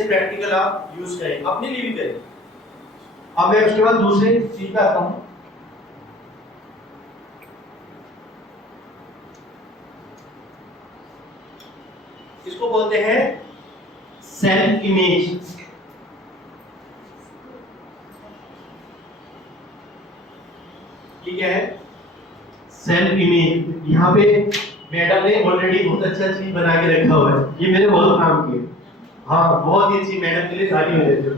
इससे प्रैक्टिकल आप यूज करें, अपने लिए भी करें। अब मैं उसके बाद दूसरे चीज पे आता हूँ। इसको बोलते हैं सेल्फ इमेज। ये क्या है? Self image. यहाँ पे मैडम ने ऑलरेडी बहुत अच्छा चीज बना के रखा हुआ है, ये मेरे बहुत काम की है। हाँ, बहुत ही अच्छी, मैडम के लिए ताली हो जाती है।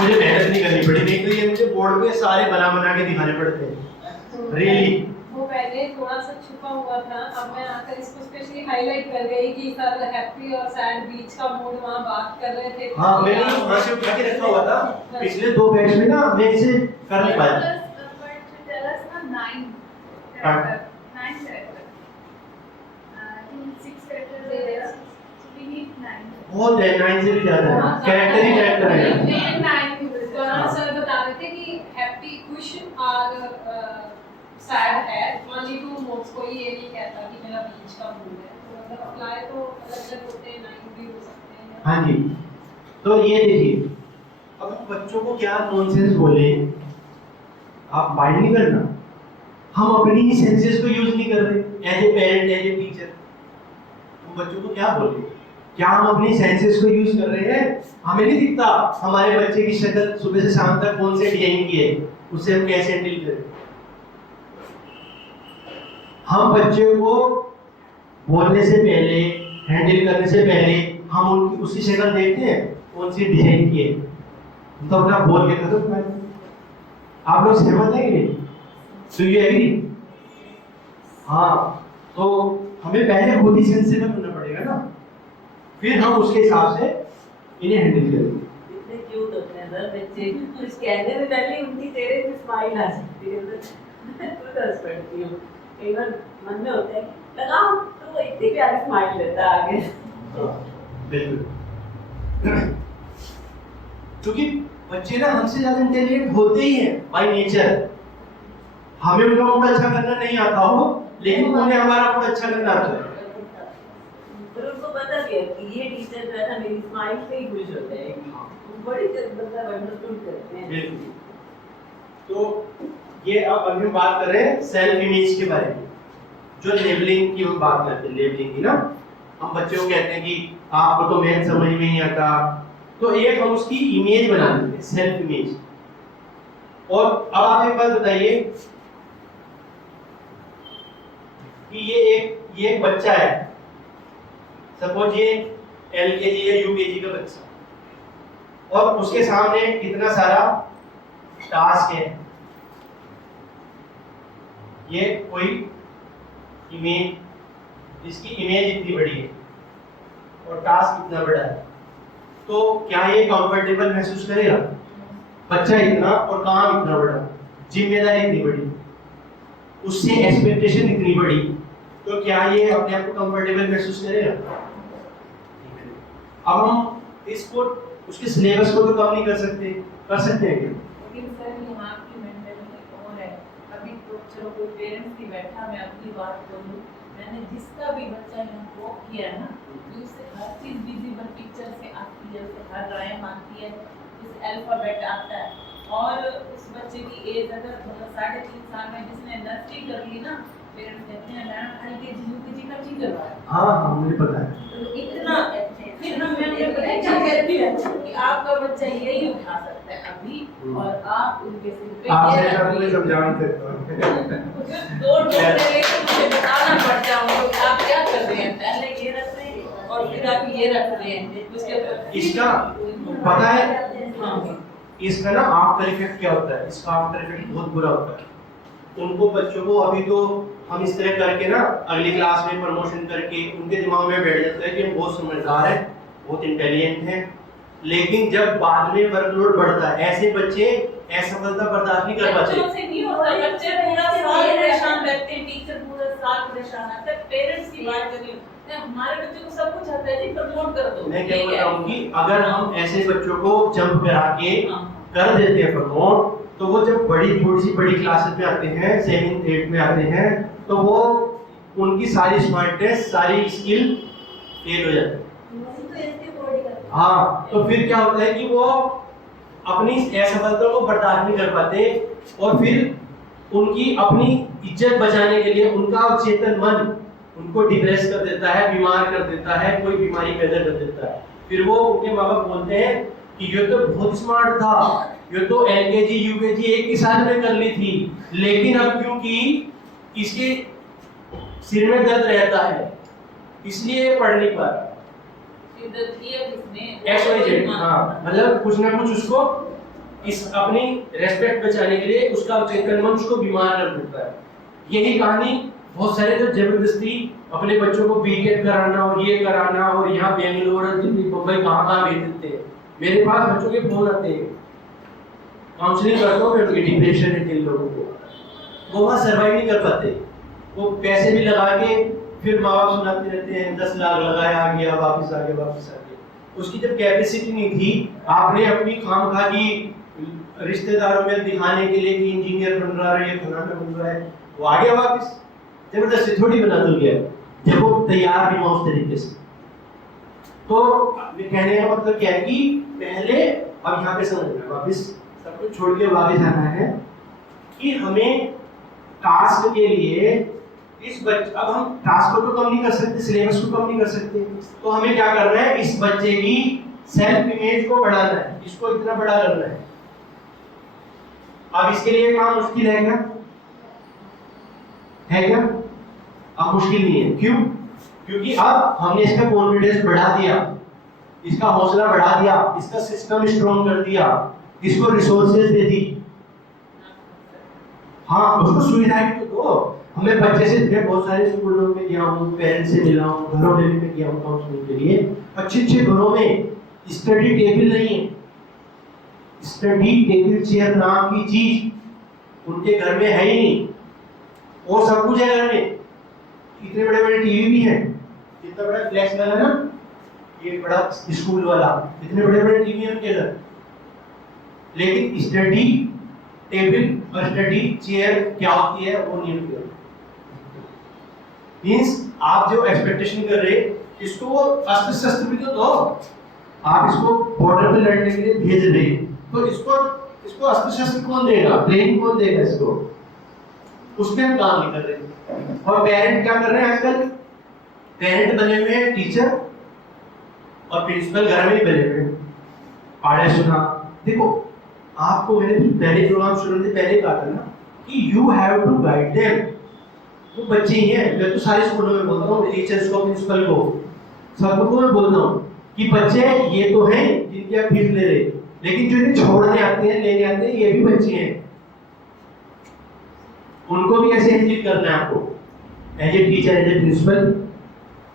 मुझे मेहनत नहीं करनी पड़ी, नहीं तो ये मुझे बोर्ड पे सारे बना के दिखाने पड़ते हैं। रियली वो पहले थोड़ा सा छुपा हुआ था, अब मैं आकर इसको स्पेशली हाईलाइट कर गई कि सर हैप्पी और सैड बीच का मूड वहाँ बात कर रहे थे। हाँ, मैंने वहाँ से उठा के रखा हुआ था, पिछले 2 बैच में ना मैं इसे कर नहीं पाया। बहुत है, 9 से भी ज्यादा है, कैरेक्टर ही कैरेक्टर है। सर बता रहे थे कि हैप्पी खुश और सैड है, ओनली 2 मोड्स, कोई ये नहीं कहता कि मेरा बीच का मूड है। तो मतलब अप्लाई तो अलग-अलग होते हैं, 9 भी हो सकते हैं। हाँ जी, तो ये देखिए, अब हम बच्चों को क्या नॉनसेंस बोले, आप माइंड नहीं करना, हम अपनी ही सेंसेस को यूज नहीं कर रहे as a parent, as a teacher. हम बच्चों को क्या बोले, क्या हम अपनी सेंसेस को यूज कर रहे हैं? हमें नहीं दिखता हमारे बच्चे की शक्ल सुबह से शाम तक कौन से डिजाइन की है, उससे हम कैसे हैंडल करें। हम बच्चे को बोलने से पहले, हैंडल करने से पहले हम उनकी उसकी शक्ल देखते हैं कौन सी डिजाइन की है, तो अपना बोल के खत्म कर। आप लोग सहमत हैं कि नहीं? तो ये एग्री? हाँ, तो हमें पहले खुद ही सेंसिबल होना पड़ेगा ना, फिर हम उसके हिसाब से इन्हें हैंडल करेंगे। इतने क्यूट होते हैं सर बच्चे, कुछ कहने से पहले उनकी चेहरे पे स्माइल आ जाती है, तो दस पड़ती हूँ। कई बार मन में होता है कि लगाओ, तो वो इतनी प्यारी स्माइल देता है आगे। बिल्कुल, क्योंकि बच्चे ना हमसे ज्यादा इंटेलिजेंट होते ही हैं बाय नेचर। हमें उनका मूड अच्छा करना नहीं आता हो, लेकिन उन्हें हमारा मूड अच्छा करना आता है। पर उनको पता भी है कि ये टीचर जो है ना मेरी स्माइल से ही खुश हो जाएगी, बड़ी मतलब अंडरस्टूड करते हैं। बिल्कुल। तो ये अब हम बात कर रहे हैं सेल्फ इमेज के बारे में, जो लेबलिंग की हम बात करते हैं, लेबलिंग की ना। हम बच्चों को कहते हैं कि आपको तो मैथ समझ में नहीं आता, तो एक हम उसकी इमेज बना देते हैं, सेल्फ इमेज। और अब आप एक बात बताइए कि ये एक बच्चा है, सपोज ये एलकेजी या यूकेजी का बच्चा, और उसके सामने कितना सारा टास्क है। ये कोई इमेज, इसकी इमेज इतनी बड़ी है और टास्क इतना बड़ा है, तो क्या ये कंफर्टेबल महसूस करेगा? बच्चा इतना और काम इतना बड़ा, जिम्मेदारी इतनी बड़ी, उससे एक्सपेक्टेशन इतनी बड़ी, तो क्या ये अपने आप को कंफर्टेबल महसूस करेगा? अब हम इसको, उसके सिलेबस को तो कम नहीं कर सकते, कर सकते हैं क्या? लेकिन सर यहाँ की मेंटालिटी और है, अभी तो चलो कोई पेरेंट्स की बैठा, मैं अपनी बात बोलूँ, मैंने जिसका भी बच्चा यहाँ वॉक किया है ना, उससे हर चीज़ विजिबल पिक्चर से आती है, उससे हर राइम आती है, उस अल्फाबेट आता है। और उस बच्चे की एज अगर 3.5 साल में जिसने नर्सरी कर ली ना, पेरेंट्स कहते हैं मैडम एलकेजी यूकेजी का ठीक करवा है। हाँ, मुझे पता है। तो इतना फिर हम मैंने क्या कहती है कि आपका बच्चा यही उठा सकता है अभी, और आप उनके सिर पे आपसे ऐसा कोई समझा नहीं सकता। दो डोले लेके मुझे बताना पड़ता है उनको आप क्या कर रहे हैं, पहले ये रख रहे हैं और फिर आप ये रख रहे हैं, उसके ऊपर इसका पता है, हाँ, इसका ना आफ्टर इफेक्ट क्या होता है, इसका आफ्टर इफेक्ट बहुत बुरा होता है। उनको बच्चों को अभी तो हम इस तरह करके ना अगली क्लास में प्रमोशन करके उनके दिमाग में बैठ जाता है कि हम बहुत समझदार हैं, बहुत इंटेलिजेंट हैं, लेकिन जब बाद में वर्कलोड बढ़ता है, ऐसे बच्चे असफलता बर्दाश्त नहीं कर पाते। बच्चों से नहीं होता, बच्चे पूरा साल परेशान रहते हैं, टीचर पूरा साल परेशान रहता है, पेरेंट्स की बात कर रही हूँ, हमारे बच्चे को सब कुछ आता है जी, प्रमोट कर दो। मैं क्या बोल रहा हूँ कि अगर हम ऐसे बच्चों को जंप करा के कर देते हैं प्रमोट, तो वो जब थोड़ी सी बड़ी क्लासेस में आते हैं, 7th 8th में आते हैं, तो वो उनकी सारी स्मार्टनेस, सारी स्किल फेल हो जाती है। हाँ, तो फिर क्या होता है कि वो अपनी असफलता को बर्दाश्त नहीं कर पाते और फिर उनकी अपनी इज्जत बचाने के लिए उनका चेतन मन उनको डिप्रेस कर देता है, बीमार कर देता है, कोई बीमारी पैदा कर देता है। फिर वो उनके माँ बाप बोलते हैं कि ये तो बहुत स्मार्ट था, ये तो एलकेजी यूकेजी एक ही साल में कर ली थी, लेकिन अब क्योंकि इसके सिर में दर्द रहता है इसलिए पढ़ नहीं पा रहा। हाँ, मतलब कुछ ना कुछ उसको इस अपनी रेस्पेक्ट बचाने के लिए उसका चेतन मन उसको बीमार कर देता है। यही कहानी बहुत सारे जो जबरदस्ती अपने बच्चों को बीटेक कराना और ये कराना और यहाँ बेंगलोर दिल्ली मुंबई कहाँ भेज देते हैं। मेरे पास बच्चों के फोन आते हैं, काउंसलिंग करता हूँ मैं, डिप्रेशन है जिन लोगों को, वो वहाँ सर्वाइव नहीं कर पाते, वो पैसे भी लगा के फिर माँ बाप सुनाते रहते हैं 10 लाख लगाया, आ गया वापस आ गया वापस आ गया। उसकी जब कैपेसिटी नहीं थी, आपने अपनी खामखा की रिश्तेदारों में दिखाने के लिए कि इंजीनियर बन रहा है, फलाना बन रहा है, वो आ गया वापस, जबरदस्ती थोड़ी बना तो गया जब वो तैयार नहीं हुआ उस तरीके से। तो कहने का मतलब क्या है कि पहले अब यहाँ पे समझना है, वापस सब कुछ छोड़ के वापस आना है कि हमें टास्क के लिए अब हम टास्क को तो कम नहीं कर सकते, सिलेबस को कम नहीं कर सकते, तो हमें क्या करना है, इस बच्चे की सेल्फ इमेज को बढ़ाना है, इसको इतना बड़ा करना है। अब इसके लिए काम मुश्किल है क्या? है क्या? अब मुश्किल नहीं है। क्यों? क्योंकि अब हमने इसका कॉन्फिडेंस बढ़ा दिया, इसका हौसला बढ़ा दिया, इसका सिस्टम स्ट्रॉन्ग कर दिया, इसको रिसोर्सेज दे दी। हाँ, उसको सुविधाएं तो दो। हमें बच्चे से, मैं बहुत सारे स्कूलों में गया हूँ, पेरेंट्स से मिला हूँ, घरों में भी गया हूँ काउंसलिंग के लिए। अच्छे घरों में स्टडी टेबल नहीं है, स्टडी टेबल चेयर नाम की चीज उनके घर में है ही नहीं, और सब कुछ है घर में। इतने बड़े बड़े टीवी भी हैं, इतना बड़ा फ्लैश लगा ना, ये बड़ा स्कूल वाला, इतने बड़े बड़े टीवी हैं उनके घर, लेकिन स्टडी टेबल और स्टडी चेयर क्या होती है वो नहीं होती। मींस आप जो एक्सपेक्टेशन कर रहे इसको अस्त्र शस्त्र भी तो दो, आप इसको बॉर्डर पे लड़ने के लिए भेज रहे, तो इसको अस्त्र शस्त्र कौन देगा, ट्रेनिंग कौन देगा इसको? उसमें हम काम नहीं कर रहे। और पेरेंट क्या कर रहे हैं आजकल? पेरेंट बने हुए हैं टीचर और प्रिंसिपल घर में ही बने हुए हैं, पढ़े सुना। देखो, आपको मैंने पहले प्रोग्राम शुरू से पहले कहा था ना कि you have to guide them. वो बच्चे ही हैं, मैं तो सारे स्कूलों में बोलता हूँ, टीचर्स को, प्रिंसिपल को, सबको मैं बोलता हूँ कि बच्चे ये तो हैं जिनकी आप फीस ले रहे, लेकिन जो इन्हें छोड़ने आते हैं, लेने आते हैं, ये भी बच्चे हैं। उनको भी ऐसे हैंडल करना है आपको, as a teacher, as a principal,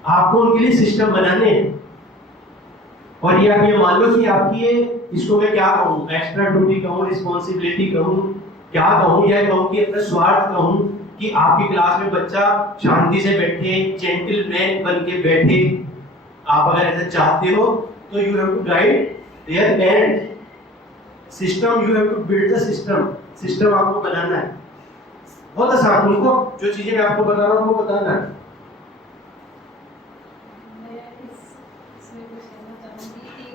आपको उनके लिए सिस्टम बनाने हैं। और ये आप ये मान लो कि आपकी ये, इसको मैं क्या कहूँ, एक्स्ट्रा ड्यूटी कहूँ, रिस्पॉन्सिबिलिटी कहूँ, क्या कहूँ, या कहूँ कि अपना स्वार्थ कहूँ, कि आपकी क्लास में बच्चा शांति से बैठे, जेंटलमैन बन के बैठे। आप अगर ऐसा चाहते हो तो you have to guide their parents system, you have to build the system आपको बनाना है। बहुत आसान, उनको जो चीजें मैं आपको बता रहा हूँ उनको बताना है। मैं इसमें कुछ कहना चाहूँगी कि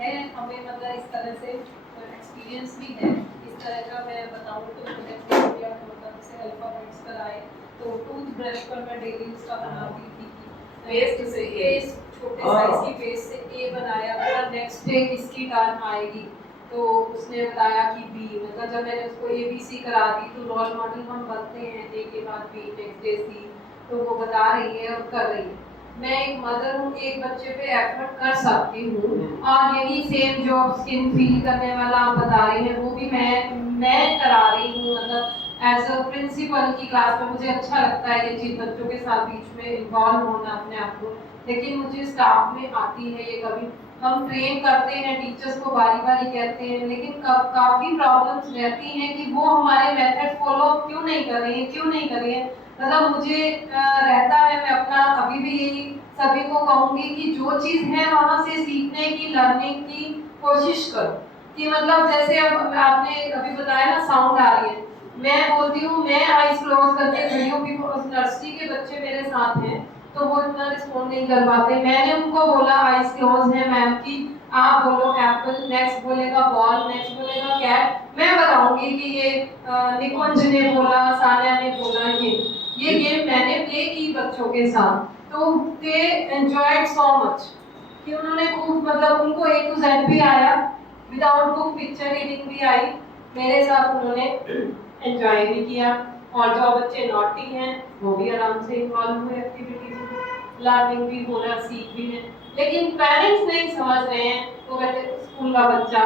है हमें मतलब इस तरह से एक्सपीरियंस भी है इस तरह का। मैं बताऊँ तो प्रोजेक्ट किया तो मतलब से अल्फाबेट्स कराए, तो टूथब्रश पर मैं डेली उसका बनाती थी पेस्ट से, छोटे साइज की पेस्ट से ए बनाया, मतलब नेक्स्ट डे किसकी टर्न आएगी तो उसने बताया कि बी, मतलब जब मैंने उसको ABC करा दी तो रोल मॉडल हम बनते हैं, ए के बाद बी, नेक्स्ट डे सी, तो वो बता रही है और कर रही है। मैं एक मदर हूँ, एक बच्चे पे एफर्ट कर सकती हूँ, और यही सेम जॉब स्किन फील करने वाला आप बता रही हैं वो भी मैं करा रही हूँ, मतलब एज अ प्रिंसिपल की क्लास में। मुझे अच्छा लगता है ये चीज़, बच्चों के साथ बीच में इन्वॉल्व होना अपने आप को, लेकिन मुझे स्टाफ में आती है ये, कभी हम ट्रेन करते हैं, टीचर्स को बारी बारी कहते हैं, लेकिन काफ़ी प्रॉब्लम्स रहती हैं कि वो हमारे मेथड फॉलो क्यों नहीं कर रही हैं। मतलब मुझे रहता है, मैं अपना अभी भी यही सभी को कहूँगी कि जो चीज़ है वहाँ से सीखने की, लर्निंग की कोशिश करो। कि मतलब जैसे अब आपने अभी बताया ना साउंड आ रही है, मैं बोलती हूँ, मैं आईज क्लोज करके खड़ी हूँ, नर्सरी के बच्चे मेरे साथ हैं, तो वो इतना रिस्पॉन्ड नहीं कर पाते। मैंने उनको बोला आइज क्लोज है मैम की, आप बोलो एप्पल, नेक्स्ट बोलेगा बॉल, नेक्स्ट बोलेगा कैट, मैं बताऊंगी कि ये निकुंज ने बोला, सानिया ने बोला। ये गेम मैंने प्ले की बच्चों के साथ, तो दे एंजॉयड सो मच कि उन्होंने खूब, मतलब उनको A to Z भी आया, विदाउट बुक पिक्चर रीडिंग भी आई, मेरे साथ उन्होंने एंजॉय भी किया। और जो बच्चे नॉटी हैं वो भी आराम से इन्वॉल्व हुए एक्टिविटीज में, लर्निंग भी हो रहा, सीख भी रहे। लेकिन पेरेंट्स नहीं समझ रहे हैं, तो कहते स्कूल का बच्चा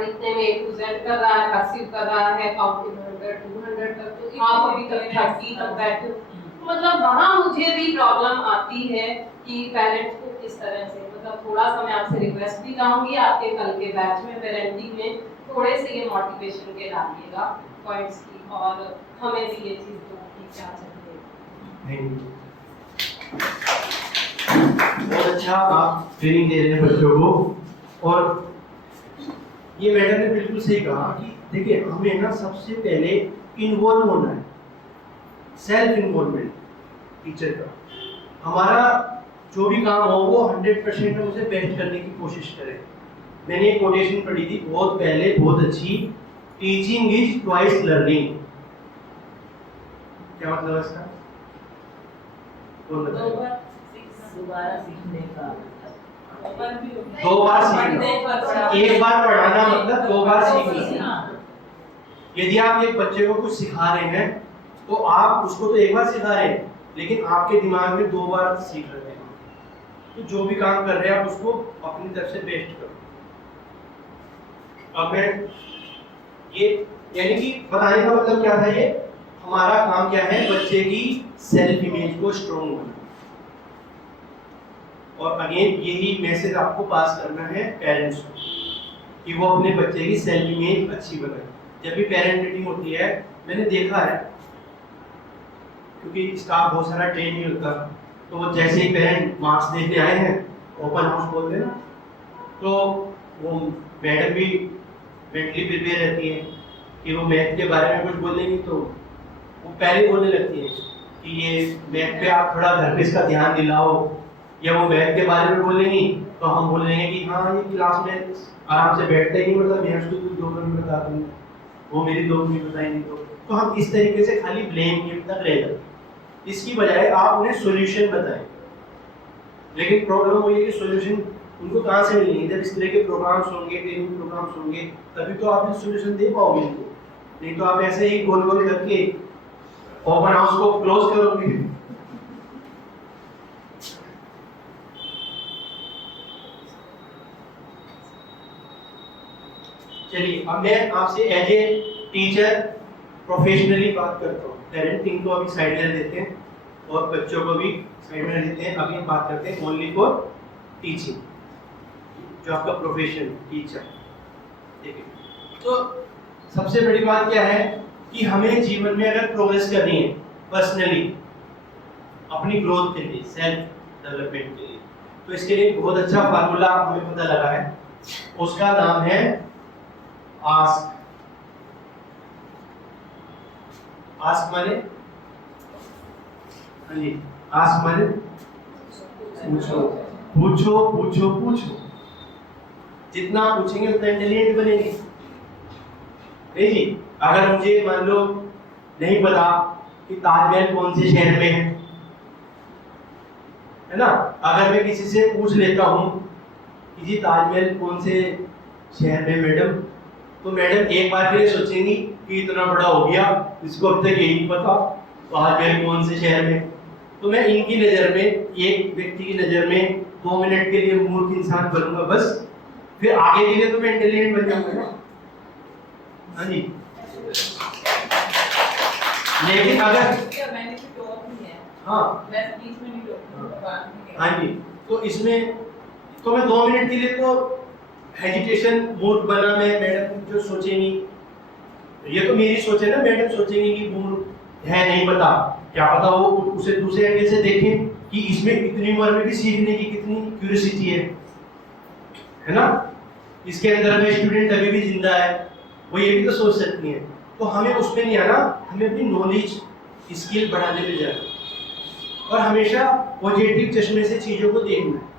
इतने में A to Z कर रहा है, पैसिव कर रहा है, काउंटिंग 100 200 तक, तो आप अभी तक 30 तक बैठे हो। मतलब वहाँ मुझे भी प्रॉब्लम आती है कि पेरेंट्स को किस तरह से, मतलब थोड़ा सा मैं आपसे रिक्वेस्ट भी चाहूँगी, आपके कल के बैच में पेरेंटिंग में थोड़े से ये मोटिवेशन के डालिएगा पॉइंट्स की, और हमें भी ये चीज़ दो कि क्या चाहिए। बहुत अच्छा आप ट्रेनिंग दे रहे हैं बच्चों को। और ये मैडम ने बिल्कुल सही कहा कि देखिए हमें ना सबसे पहले इन्वॉल्व होना है, सेल्फ इन्वॉल्वमेंट टीचर का। हमारा जो भी काम हो वो 100% में उसे बेस्ट करने की कोशिश करें। मैंने एक कोटेशन पढ़ी थी बहुत पहले, बहुत अच्छी, टीचिंग इज ट्वाइस लर्निंग। क्या मतलब है इसका? कौन बताएगा? दोबारा सीखने का दो बार सीखना, एक बार पढ़ाना मतलब दो बार सीखना। यदि आप एक बच्चे को कुछ सिखा रहे हैं तो आप उसको तो एक बार सिखा रहे हैं, लेकिन आपके दिमाग में दो बार सीख रहे हैं। तो जो भी काम कर रहे हैं आप उसको अपनी तरफ से बेस्ट करो। अब मैं ये यानी कि बताने का मतलब क्या था, ये हमारा काम क्या है, बच्चे की सेल्फ इमेज को स्ट्रॉन्ग बनाना। और अगेन यही मैसेज आपको पास करना है पेरेंट्स को कि वो अपने बच्चे की सेल्फ इमेज अच्छी बनाए। जब भी पेरेंट मीटिंग होती है, मैंने देखा है, क्योंकि स्टाफ बहुत सारा ट्रेन नहीं होता, तो वो जैसे ही पेरेंट मार्क्स देखने आए हैं, ओपन हाउस बोलते हैं ना, तो वो मैडम भी मेंटली प्रिपेयर रहती है कि वो मैथ के बारे में कुछ बोलेंगी, तो वो पहले बोलने लगती है कि ये मैथ पे आप थोड़ा घर पे इसका ध्यान दिलाओ, या वो मैथ के बारे में बोलेंगी तो हम बोल रहे हैं कि हाँ ये क्लास में आराम से बैठते ही नहीं, मतलब मैं उसको 2 मिनट बता दूँगी, वो मेरी 2 मिनट बताएंगे। तो हम इस तरीके से खाली ब्लेम गेम तक रह जाते। इसकी बजाय आप उन्हें सॉल्यूशन बताएं। लेकिन प्रॉब्लम वो ये कि सॉल्यूशन उनको कहाँ से मिलेंगे? जब इस तरह के प्रोग्राम्स होंगे, ट्रेनिंग प्रोग्राम्स होंगे, तभी तो आप सॉल्यूशन दे पाओगे इनको। नहीं तो आप ऐसे ही गोल गोल करके ओपन हाउस को क्लोज करोगे। चलिए अब मैं आपसे एज ए टीचर प्रोफेशनली बात करता हूँ। पेरेंटिंग को अभी साइड में देते हैं और बच्चों को भी साइड में देते हैं। अभी हम बात करते हैं ओनली फॉर टीचिंग, जो आपका प्रोफेशन टीचर। ठीक है, तो सबसे बड़ी बात क्या है कि हमें जीवन में अगर प्रोग्रेस करनी है पर्सनली, अपनी ग्रोथ के लिए, सेल्फ डेवलपमेंट के लिए, तो इसके लिए बहुत अच्छा फार्मूला हमें पता लगा है। उसका नाम है आस्क। आस्क माने, हाँ जी, आस्क माने पूछो पूछो पूछो पूछो। जितना पूछेंगे उतना इंटेलिजेंट बनेंगे। नहीं जी, अगर मुझे मान लो नहीं पता कि ताजमहल कौन से शहर में है ना, अगर मैं किसी से पूछ लेता हूँ कि जी ताजमहल कौन से शहर में मैडम, तो मैडम एक बार के लिए सोचेंगी कि इतना बड़ा हो गया, इसको अब तक यही नहीं पता ताजमहल कौन से शहर में। तो मैं इनकी नज़र में, एक व्यक्ति की नज़र में 2 मिनट के लिए मूर्ख इंसान बनूंगा बस, फिर आगे के लिए तो मैं इंटेलिजेंट बन जाऊंगा ना। हाँ जी, लेकिन अगर मैंने तो टॉप नहीं है, हाँ मैं बीच में नहीं टॉप। हाँ जी, तो इसमें तो मैं 2 मिनट के लिए तो हेजिटेशन, मूर्ख बना मैं, मैडम जो सोचेंगी, ये तो मेरी सोच है ना, मैडम सोचेंगी कि मूर्ख है, नहीं पता, क्या पता वो उसे दूसरे एंगल से देखें कि इसमें इतनी उम्र में भी सीखने की कितनी क्यूरियोसिटी है ना, इसके अंदर में स्टूडेंट अभी भी जिंदा है, वो ये भी तो सोच सकती है। तो हमें उसमें नहीं आना, हमें अपनी नॉलेज स्किल बढ़ाने में जाना। और हमेशा पॉजिटिव चश्मे से चीज़ों को देखना है।